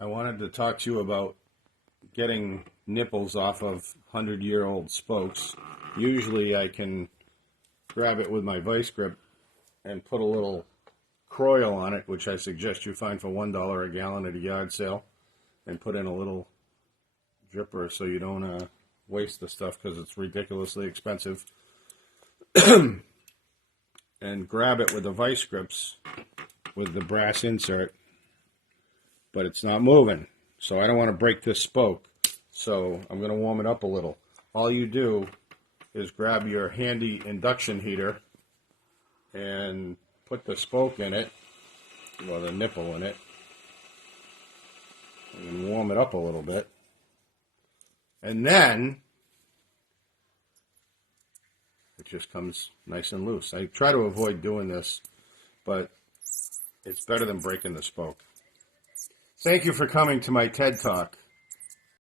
I wanted to talk to you about getting nipples off of 100-year-old spokes. Usually I can grab it with my vice grip and put a little croil on it, which I suggest you find for $1 a gallon at a yard sale, and put in a little dripper so you don't waste the stuff because it's ridiculously expensive. And grab it with the vice grips with the brass insert, but it's not moving. So I don't want to break this spoke. So I'm going to warm it up a little. All you do is grab your handy induction heater and put the spoke in it, or the nipple in it, and warm it up a little bit. And then it just comes nice and loose. I try to avoid doing this, but it's better than breaking the spoke. Thank you for coming to my TED Talk.